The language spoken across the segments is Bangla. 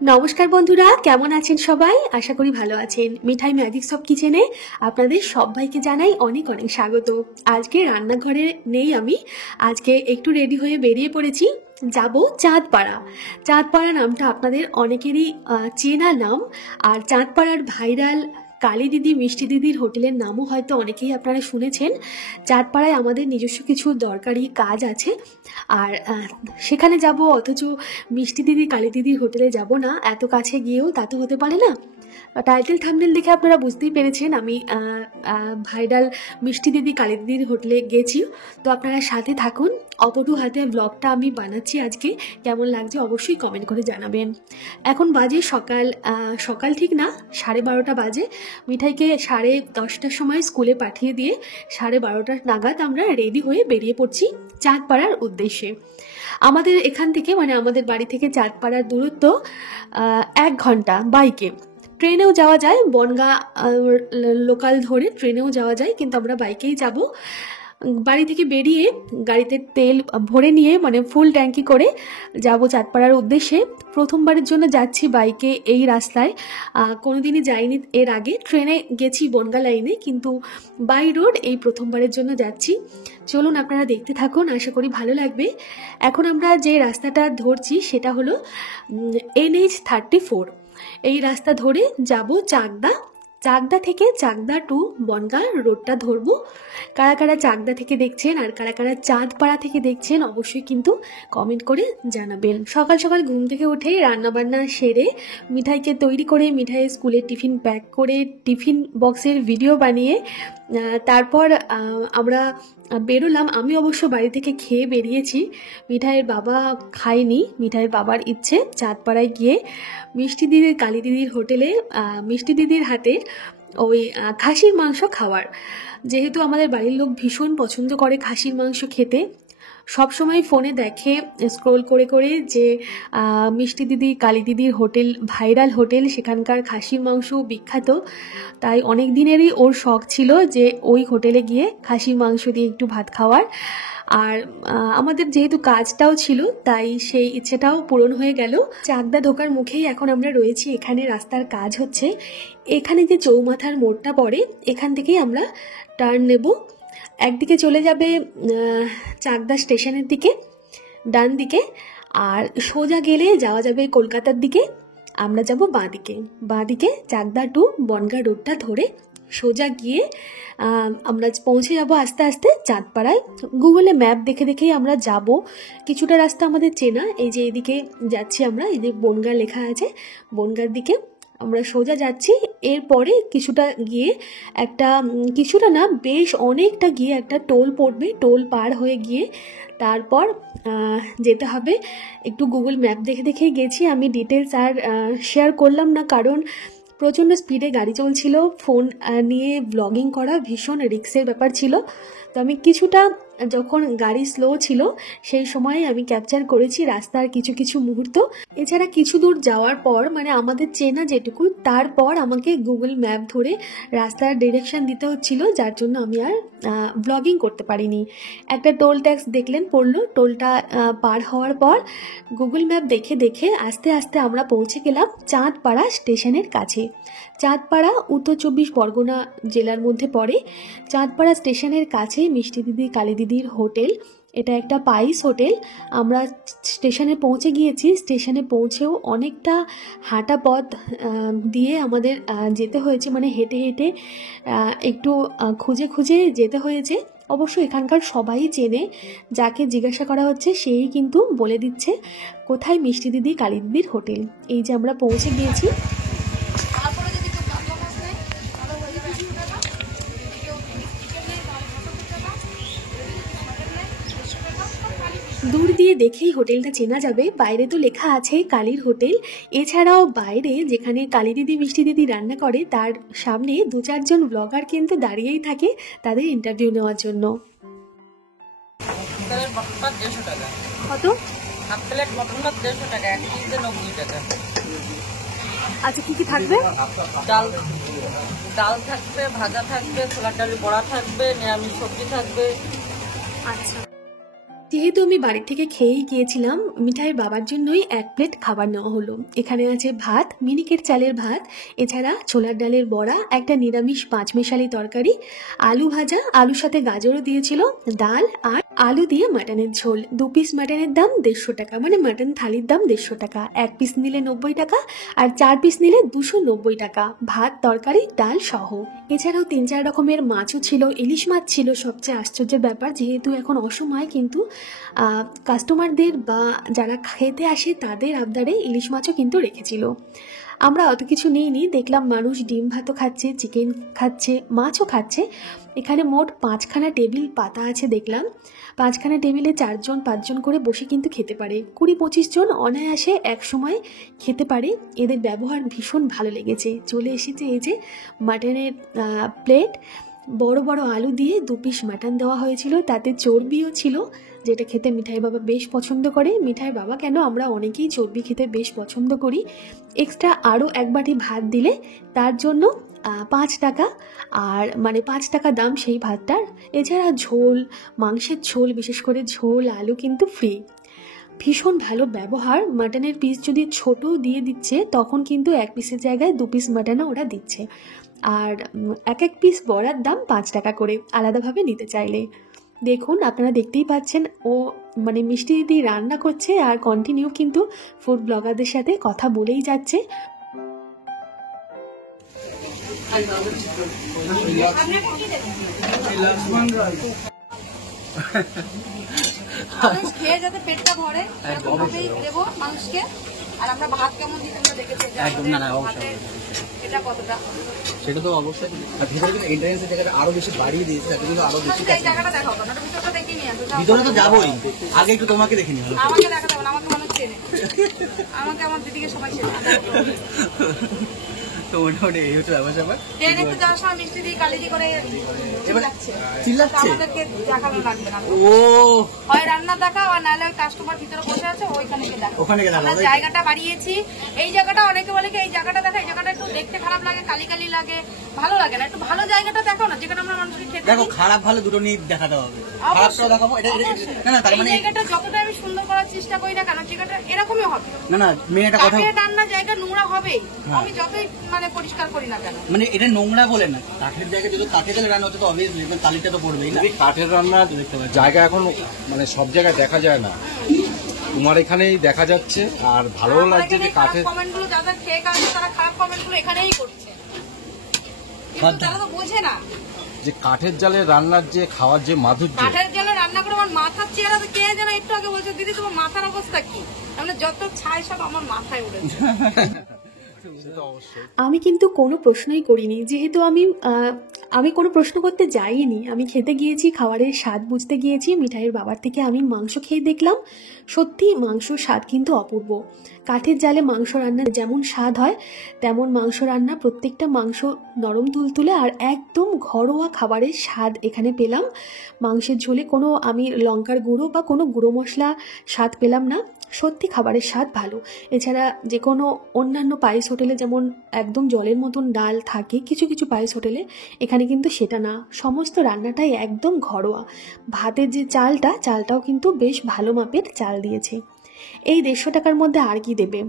নমস্কার বন্ধুরা, কেমন আছেন সবাই? আশা করি ভালো আছেন। মিঠাই ম্যাজিক সব কিচেনে আপনাদের সবাইকে জানাই অনেক অনেক স্বাগত। আজকে রান্নাঘরে নেই আমি, আজকে একটু রেডি হয়ে বেরিয়ে পড়েছি, যাব চাঁদপাড়া। চাঁদপাড়া নামটা আপনাদের অনেকেরই চেনা নাম, আর চাঁদপাড়ার ভাইরাল কালী দিদি মিষ্টি দিদির হোটেলের নামও হয়তো অনেকেই আপনারা শুনেছেন। চাঁদপাড়ায় আমাদের নিজস্ব কিছু দরকারি কাজ আছে, আর সেখানে যাব, অথচ মিষ্টি দিদি কালী দিদির হোটেলে যাব না। এত কাছে গিয়েও তা তো হতে পারে না। টাইটেল থাম্বনেল দেখে আপনারা বুঝতেই পেরেছেন আমি ভাইরাল মিষ্টি দিদি কালী দিদির হোটেলে গেছি। তো আপনারা সাথে থাকুন, অপটু হাতে ব্লগটা আমি বানাচ্ছি আজকে। কেমন লাগছে অবশ্যই কমেন্ট করে জানাবেন। এখন বাজে সকাল ঠিক না, 12:30 বাজে। মিঠাইকে 10:30টার সময় স্কুলে পাঠিয়ে দিয়ে 12:30 নাগাদ আমরা রেডি হয়ে বেরিয়ে পড়ছি চাঁদপাড়ার উদ্দেশ্যে। আমাদের এখান থেকে আমাদের বাড়ি থেকে চাঁদপাড়ার দূরত্ব 1 ঘন্টা বাইকে। ট্রেনেও যাওয়া যায়, বনগাঁ লোকাল ধরে ট্রেনেও যাওয়া যায়, কিন্তু আমরা বাইকেই যাব। বাড়ি থেকে বেরিয়ে গাড়িতে তেল ভরে নিয়ে ফুল ট্যাঙ্কি করে যাব চাঁদপাড়ার উদ্দেশ্যে। প্রথমবারের জন্য যাচ্ছি বাইকে এই রাস্তায়, কোনোদিনই যাইনি এর আগে। ট্রেনে গেছি বনগাঁ লাইনে, কিন্তু বাই রোড এই প্রথমবারের জন্য যাচ্ছি। চলুন আপনারা দেখতে থাকুন, আশা করি ভালো লাগবে। এখন আমরা যে রাস্তাটা ধরছি সেটা হলো NH-34। এই রাস্তা ধরে যাব চাকদা থেকে চাকদা টু বনগাঁ রোডটা ধরবো। কারা কারা চাকদা থেকে দেখছেন আর কারা কারা চাঁদপাড়া থেকে দেখছেন অবশ্যই কিন্তু কমেন্ট করে জানাবেন। সকাল সকাল ঘুম থেকে উঠে রান্নাবান্না সেরে মিঠাইকে তৈরি করে মিঠাইয়ের স্কুলে টিফিন প্যাক করে টিফিন বক্সের ভিডিও বানিয়ে তারপর আমরা বেরোলাম। আমি অবশ্য বাড়ি থেকে খেয়ে বেরিয়েছি, মিঠাইয়ের বাবা খায়নি। মিঠাইয়ের বাবার ইচ্ছে চাঁদপাড়ায় গিয়ে মিষ্টি দিদির কালী দিদির হোটেলে মিষ্টি দিদির হাতের ওই খাসির মাংস খাওয়ার। যেহেতু আমাদের বাড়ির লোক ভীষণ পছন্দ করে খাসির মাংস খেতে, সব সময় ফোনে দেখে স্ক্রোল করে করে যে মিষ্টি দিদি কালী দিদির হোটেল ভাইরাল হোটেল, সেখানকার খাসির মাংস বিখ্যাত। তাই অনেক দিনেরই ওর শখ ছিল যে ওই হোটেলে গিয়ে খাসির মাংস দিয়ে একটু ভাত খাওয়ার। আর আমাদের যেহেতু কাজটাও ছিল, তাই সেই ইচ্ছেটাও পূরণ হয়ে গেল। চাকদা ঢোকার মুখেই এখন আমরা রয়েছি, এখানে রাস্তার কাজ হচ্ছে। এখানে যে চৌমাথার মোড়টা পড়ে, এখান থেকেই আমরা টার্ন নেব। একদিকে চলে যাবে চাকদা স্টেশনের দিকে ডান দিকে, আর সোজা গেলে যাওয়া যাবে কলকাতার দিকে। আমরা যাব বাঁদিকে চাকদা টু বনগাঁ রোডটা ধরে সোজা গিয়ে আমরা পৌঁছে যাব আস্তে আস্তে চাঁদপাড়ায়। গুগলে ম্যাপ দেখে দেখেই আমরা যাব। কিছুটা রাস্তা আমাদের চেনা, এই যে এদিকে যাচ্ছি আমরা, এই যে বনগাঁ লেখা আছে, বনগাঁর দিকে আমরা সোজা যাচ্ছি। এরপরে কিছুটা গিয়ে কিছুটা না, বেশ অনেকটা গিয়ে একটা টোল পড়বে। টোল পার হয়ে গিয়ে তারপর যেতে হবে। একটু গুগল ম্যাপ দেখে দেখেই গেছি আমি, ডিটেলস আর শেয়ার করলাম না, কারণ প্রচণ্ড স্পিডে গাড়ি চলছিল। ফোন নিয়ে ব্লগিং করা ভীষণ রিস্কের ব্যাপার ছিল। তো আমি কিছুটা, যখন গাড়ি স্লো ছিল সেই সময়ে আমি ক্যাপচার করেছি রাস্তার কিছু কিছু মুহূর্ত। এছাড়া কিছু দূর যাওয়ার পর আমাদের চেনা যেটুকু, তারপর আমাকে গুগল ম্যাপ ধরে রাস্তার ডিরেকশন দিতে হচ্ছিল, যার জন্য আমি আর ব্লগিং করতে পারিনি। একটা টোল ট্যাক্স দেখলেন পড়লো, টোলটা পার হওয়ার পর গুগল ম্যাপ দেখে দেখে আস্তে আস্তে আমরা পৌঁছে গেলাম চাঁদপাড়া স্টেশনের কাছে। চাঁদপাড়া উত্তর 24 পরগনা জেলার মধ্যে পড়ে। চাঁদপাড়া স্টেশনের কাছে মিষ্টি দিদি কালী দিদির হোটেল, এটা একটা পাইস হোটেল। আমরা স্টেশনে পৌঁছে গিয়েছি। স্টেশনে পৌঁছেও অনেকটা হাঁটা পথ দিয়ে আমাদের যেতে হয়েছে, হেঁটে হেঁটে একটু খুঁজে খুঁজে যেতে হয়েছে। অবশ্য এখানকার সবাই চেনে, যাকে জিজ্ঞাসা করা হচ্ছে সেই কিন্তু বলে দিচ্ছে কোথায় মিষ্টি দিদি কালী দিদির হোটেল। এই যে আমরা পৌঁছে গিয়েছি। দূর দিয়ে দেখেই হোটেলটা চেনা যাবে। বাইরে তো লেখা আছে কালীর হোটেল, এছাড়াও বাইরে যেখানে কালী দিদি মিষ্টি দিদি রান্না করে তার সামনে 2-4 জন ব্লগার কিন্তু দাঁড়িয়েই থাকে তাদের ইন্টারভিউ নেওয়ার জন্য। কত? হাফ প্লেট মটন ভাত 150 টাকা, 1 পিসে 90 টাকা। আচ্ছা, কি কি থাকবে? ডাল থাকবে, ভাজা থাকবে, ছোলার ডালি বড়া থাকবে, নিরামিষ সবজি থাকবে। আচ্ছা যেহেতু আমি বাড়ি থেকে খেয়েই গিয়েছিলাম, মিঠাইয়ের বাবার জন্যই 1 প্লেট খাবার নেওয়া হলো। এখানে আছে ভাত, মিনিকেট চালের ভাত, এছাড়া ছোলার ডালের বড়া, একটা নিরামিষ 5 মেশালি তরকারি, আলু ভাজা, আলুর সাথে গাজরও দিয়েছিল, ডাল আর আলু দিয়ে মাটনের ঝোল। 2 পিস মাটনের দাম 150 টাকা, মানে মাটন থালির দাম 150 টাকা। 1 পিস নিলে 90 টাকা আর 4 পিস নিলে 290 টাকা, ভাত তরকারি ডাল সহ। এছাড়াও 3-4 রকমের মাছও ছিল, ইলিশ মাছ ছিল। সবচেয়ে আশ্চর্যের ব্যাপার, যেহেতু এখন অসময়, কিন্তু কাস্টমারদের বা যারা খেতে আসে তাদের আবদারে ইলিশ মাছও কিন্তু রেখেছিল। আমরা অত কিছু নিইনি, দেখলাম মানুষ ডিম ভাতও খাচ্ছে, চিকেন খাচ্ছে, মাছও খাচ্ছে। এখানে মোট 5খানা টেবিল পাতা আছে দেখলাম। 5খানা টেবিলে 4-5 জন করে বসে কিন্তু খেতে পারে। 20-25 জন অনায়াসে এক সময় খেতে পারে। এদের ব্যবহার ভীষণ ভালো লেগেছে। চলে এসেছে এই যে মাটনের প্লেট, বড় বড় আলু দিয়ে 2 পিস মাটন দেওয়া হয়েছিল, তাতে চর্বিও ছিল, যেটা খেতে মিঠাই বাবা বেশ পছন্দ করে। মিঠাই বাবা কেন, আমরা অনেকেই চর্বি খেতে বেশ পছন্দ করি। এক্সট্রা আরও 1 বাটি ভাত দিলে তার জন্য 5 টাকা, আর মানে 5 টাকা দাম সেই ভাতটার। এছাড়া ঝোল, মাংসের ঝোল, বিশেষ করে ঝোল আলু কিন্তু ফ্রি। ভীষণ ভালো ব্যবহার। মাটনের পিস যদি ছোট দিয়ে দিচ্ছে, তখন কিন্তু 1 পিসের জায়গায় 2 পিস মাটনও ওরা দিচ্ছে। আর 1 পিস বড়ার দাম 5 টাকা করে, আলাদাভাবে নিতে চাইলে। দেখুন, আপনারা দেখতেই পাচ্ছেন, ও মানে মিষ্টি দিদি রান্না করছে আর কন্টিনিউ কিন্তু ফুড ব্লগারদের সাথে কথা বলেই যাচ্ছে। মানুষ খেয়ে যাতে পেটটা ভরে এরকমভাবেই দেবো মানুষকে। আর আমরা ভাত কেমন দিই তোমরা দেখেছো, এটা কতটা, সেটা তো অবশ্যই। আর ভিতরে কিন্তু এন্ট্রান্সের জায়গাটা আরো বেশি বাড়িয়ে দিয়েছে, তাতে কিন্তু আরো বেশি। এই জায়গাটা দেখাও না, ভিতরটা দেখে নিয়ে আসো। ভিতরে তো যাবোই, আগে একটু তোমাকে দেখে নিও। আমাকে দেখাতে হবে না, আমাকে মানুষ চেনে, আমাকে আমার দিদিকে সবাই চেনে। তো মোটামুটি এই হচ্ছে ব্যাপার স্যাপার। ট্রেনে তো যাওয়ার সময় মিষ্টি দিয়ে কালিজি করে চিল্লাচ্ছে, আমাদেরকে দেখানো লাগবে না। ও হয় রান্না দেখাও, আর নাহলে ওই কাস্টমার ভিতরে বসে আছে ওইখানে দেখাও। ওখানে গেলাম, আমরা জায়গাটা বাড়িয়েছি। এই জায়গাটা অনেকে বলে কি এই জায়গাটা দেখা, এই জায়গাটা একটু দেখতে খারাপ লাগে, কালি কালি লাগে, ভালো লাগে না। একটু ভালো জায়গাটা দেখাও না, যেখানে আমরা মানুষকে খেতে দেখো। দিই। খারাপ ভালো দুটো নিয়ে দেখাতে হবে, খারাপটাও দেখাবো। না না, তার মানে এই জায়গাটা যতটা আমি সুন্দর করার চেষ্টা করি না কেন, জায়গাটা এরকমই হবে। না না, মেয়ে একটা কথা, কাঠের রান্নার জায়গা নোংরা হবেই, আমি যতই মানে পরিষ্কার করি না কেন। মানে এটা নোংরা বলে না, কাঠের জায়গায় যদি কাঠের জায়গায় রান্না হচ্ছে তো অবভিয়াসলি তালিটা তো পড়বেই না। কাঠের রান্নার জায়গা এখন মানে সব জায়গায় দেখা যায় না, তোমার এখানেই দেখা যাচ্ছে। আর ভালো লাগছে যে কাঠের কমেন্টগুলো যারা খেয়ে খাচ্ছে তারা খারাপ কমেন্টগুলো এখানেই করছে, কিন্তু তারা তো বোঝে না যে কাঠের জালে রান্নার যে খাওয়ার যে মাধুর্য। কাঠের জালে রান্না করে আমার মাথার চেহারা তো কে যেন একটু আগে বলছে, দিদি তোমার মাথার অবস্থা কি, মানে যত ছাই সব আমার মাথায় উঠেছে। আমি কিন্তু কোনো প্রশ্নই করিনি, যেহেতু আমি কোনো প্রশ্ন করতে যাইনি। আমি খেতে গিয়েছি, খাবারের স্বাদ বুঝতে গিয়েছি। মিঠাইয়ের বাবার থেকে আমি মাংস খেয়ে দেখলাম, সত্যি মাংসর স্বাদ কিন্তু অপূর্ব। কাঠের জালে মাংস রান্না যেমন স্বাদ হয়, তেমন মাংস রান্না, প্রত্যেকটা মাংস নরম তুলতুলে আর একদম ঘরোয়া খাবারের স্বাদ এখানে পেলাম। মাংসের ঝোলে কোনো আমি লঙ্কার গুঁড়ো বা কোনো গুঁড়ো মশলা স্বাদ পেলাম না। সত্যি খাবারের স্বাদ ভালো। এছাড়া যে কোনো অন্যান্য পায়েস হোটেলে যেমন একদম জলের মতন ডাল থাকে, কিছু কিছু পায়েস হোটেলে, এখানে কিন্তু সেটা না, সমস্ত রান্নাটাই একদম ঘরোয়া। ভাতের যে চালটাও কিন্তু বেশ ভালো মাপের চাল দিয়েছে। এই 150 টাকার মধ্যে আর কি দেবে?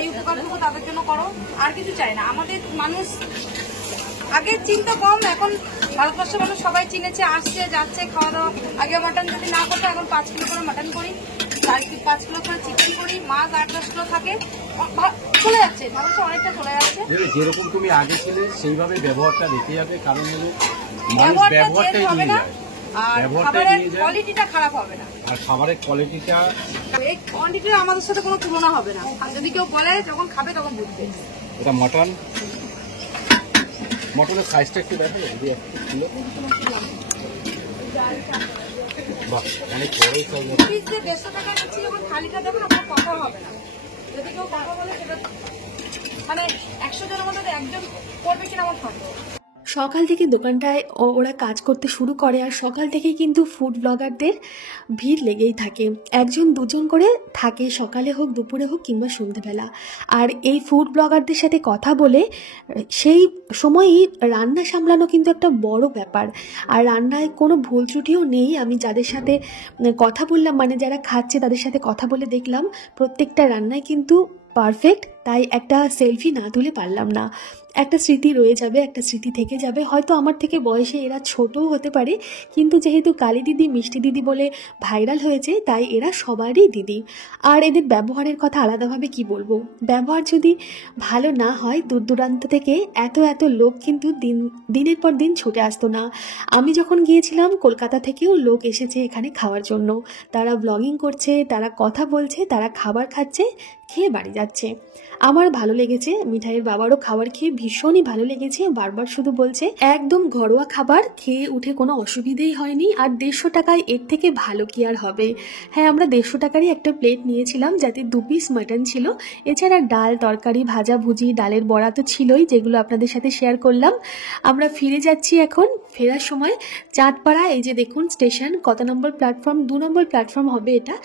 এই উপকারটুকু তাদের জন্য করো, আর কিছু চাই না। আমাদের মানুষ আগের চিন্তা কম, এখন ভারতবর্ষের মানুষ সবাই চিনেছে, আসছে যাচ্ছে খাওয়া দাওয়া। আগে মাটন যদি না করতো, এখন 5 কিলো করে মাটন করি, 5 কিলো করে চিকেন করি, মাছ 8-10 কিলো থাকে, চলে যাচ্ছে, মানুষ অনেকটা চলে যাচ্ছে। যেরকম তুমি আগে ছিলে সেইভাবে ব্যবহারটা রেখে যাবে, কারণ হলো ব্যবহারটা চেঞ্জ হবে না, আর খাবারের কোয়ালিটিটা খারাপ হবে না। আর খাবারের কোয়ালিটিটা, এই কোয়ান্টিটির আমাদের সাথে কোনো তুলনা হবে না। আর যদি কেউ বলে যখন খাবে তখন বুঝবে। এটা মটনের সাইজটা একটু দেখো, বাহ অনেক বড় সাইজ। 150 টাকা নিচ্ছি, যখন থালিটা দেবেন আপনার কথা হবে না। যদি কেউ কথা বলে সেটা মানে 100 জনের মধ্যে একজন করবে কিনা আমার সন্দেহ। সকাল থেকে দোকানটায় ওরা কাজ করতে শুরু করে, আর সকাল থেকেই কিন্তু ফুড ব্লগারদের ভিড় লেগেই থাকে, একজন দুজন করে থাকে, সকালে হোক দুপুরে হোক কিংবা সন্ধ্যেবেলা। আর এই ফুড ব্লগারদের সাথে কথা বলে সেই সময়ই রান্না সামলানো কিন্তু একটা বড় ব্যাপার। আর রান্নায় কোনো ভুল ত্রুটিও নেই। আমি যাদের সাথে কথা বললাম, মানে যারা খাচ্ছে তাদের সাথে কথা বলে দেখলাম প্রত্যেকটা রান্নায় কিন্তু পারফেক্ট। তাই একটা সেলফি না তুলে পারলাম না। একটা স্মৃতি রয়ে যাবে, একটা স্মৃতি থেকে যাবে। হয়তো আমার থেকে বয়সে এরা ছোটও হতে পারে, কিন্তু যেহেতু কালী দিদি মিষ্টি দিদি বলে ভাইরাল হয়েছে, তাই এরা সবারই দিদি। আর এদের ব্যবহারের কথা আলাদাভাবে কি বলবো, ব্যবহার যদি ভালো না হয় দূর দূরান্ত থেকে এত এত লোক কিন্তু দিনের পর দিন ছুটে আসতো না। আমি যখন গিয়েছিলাম কলকাতা থেকেও লোক এসেছে এখানে খাওয়ার জন্য। তারা ব্লগিং করছে, তারা কথা বলছে, তারা খাবার খাচ্ছে, খেয়ে বাড়ি যাচ্ছে। আমার ভালো লেগেছে, মিঠাইয়ের বাবারও খাবার খেয়ে ভীষণই ভালো লেগেছে। বারবার শুধু বলছে একদম ঘরোয়া খাবার, খেয়ে উঠে কোনো অসুবিধেই হয়নি। আর 150 টাকায় এর থেকে ভালো কি আর হবে। হ্যাঁ, আমরা 150 টাকারই একটা প্লেট নিয়েছিলাম, যাতে 2 পিস মাটন ছিল, এছাড়া ডাল তরকারি ভাজা ভুজি, ডালের বড়া তো ছিলই, যেগুলো আপনাদের সাথে শেয়ার করলাম। আমরা ফিরে যাচ্ছি এখন। ফেরার সময় চাঁদপাড়া, এই যে দেখুন স্টেশন, কত নম্বর প্ল্যাটফর্ম, 2 নম্বর প্ল্যাটফর্ম হবে এটা,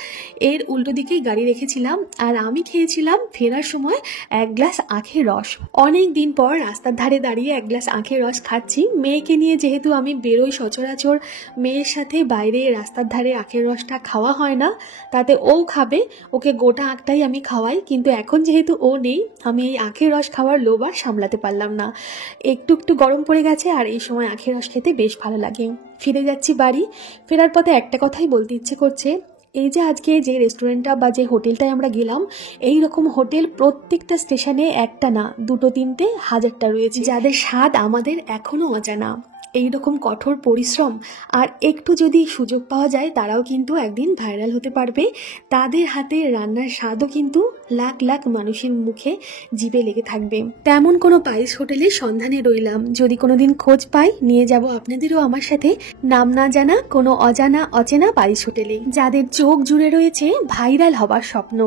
এর উল্টো দিকেই গাড়ি রেখেছিলাম। আর আমি খেয়েছিলাম ফেরার সময় 1 গ্লাস আখের রস। অনেক দিন পর রাস্তার ধারে দাঁড়িয়ে 1 গ্লাস আখের রস খাচ্ছি। মেয়েকে নিয়ে যেহেতু আমি বেরোই সচরাচর, মেয়ের সাথে বাইরে রাস্তার ধারে আখের রসটা খাওয়া হয় না, তাতে ও খাবে, ওকে গোটা আখটাই আমি খাওয়াই। কিন্তু এখন যেহেতু ও নেই, আমি এই আখের রস খাওয়ার লোভ আর সামলাতে পারলাম না। একটু একটু গরম পড়ে গেছে, আর এই সময় আখের রস খেতে বেশ ভালো লাগে। ফিরে যাচ্ছি বাড়ি। ফেরার পথে একটা কথাই বলতে ইচ্ছে করছে, এই যে আজকে যে রেস্টুরেন্টটা বা যে হোটেলটায় আমরা গেলাম, এই রকম হোটেল প্রত্যেকটা স্টেশনে একটা না, 2, 3, 1000টা রয়েছে, যাদের স্বাদ আমাদের এখনো অজানা। এই রকম কঠোর পরিশ্রম আর একটু যদি সুযোগ পাওয়া যায়, তারাও কিন্তু একদিন ভাইরাল হতে পারবে। তাদের হাতে রান্নার স্বাদও কিন্তু লাখ লাখ মানুষের মুখে জিভে লেগে থাকবে। তেমন কোনো পায়েস হোটেলের সন্ধানে রইলাম, যদি কোনোদিন খোঁজ পাই নিয়ে যাব আপনাদেরও আমার সাথে নাম না জানা কোনো অজানা অচেনা পায়েস হোটেলে, যাদের চোখ জুড়ে রয়েছে ভাইরাল হবার স্বপ্ন।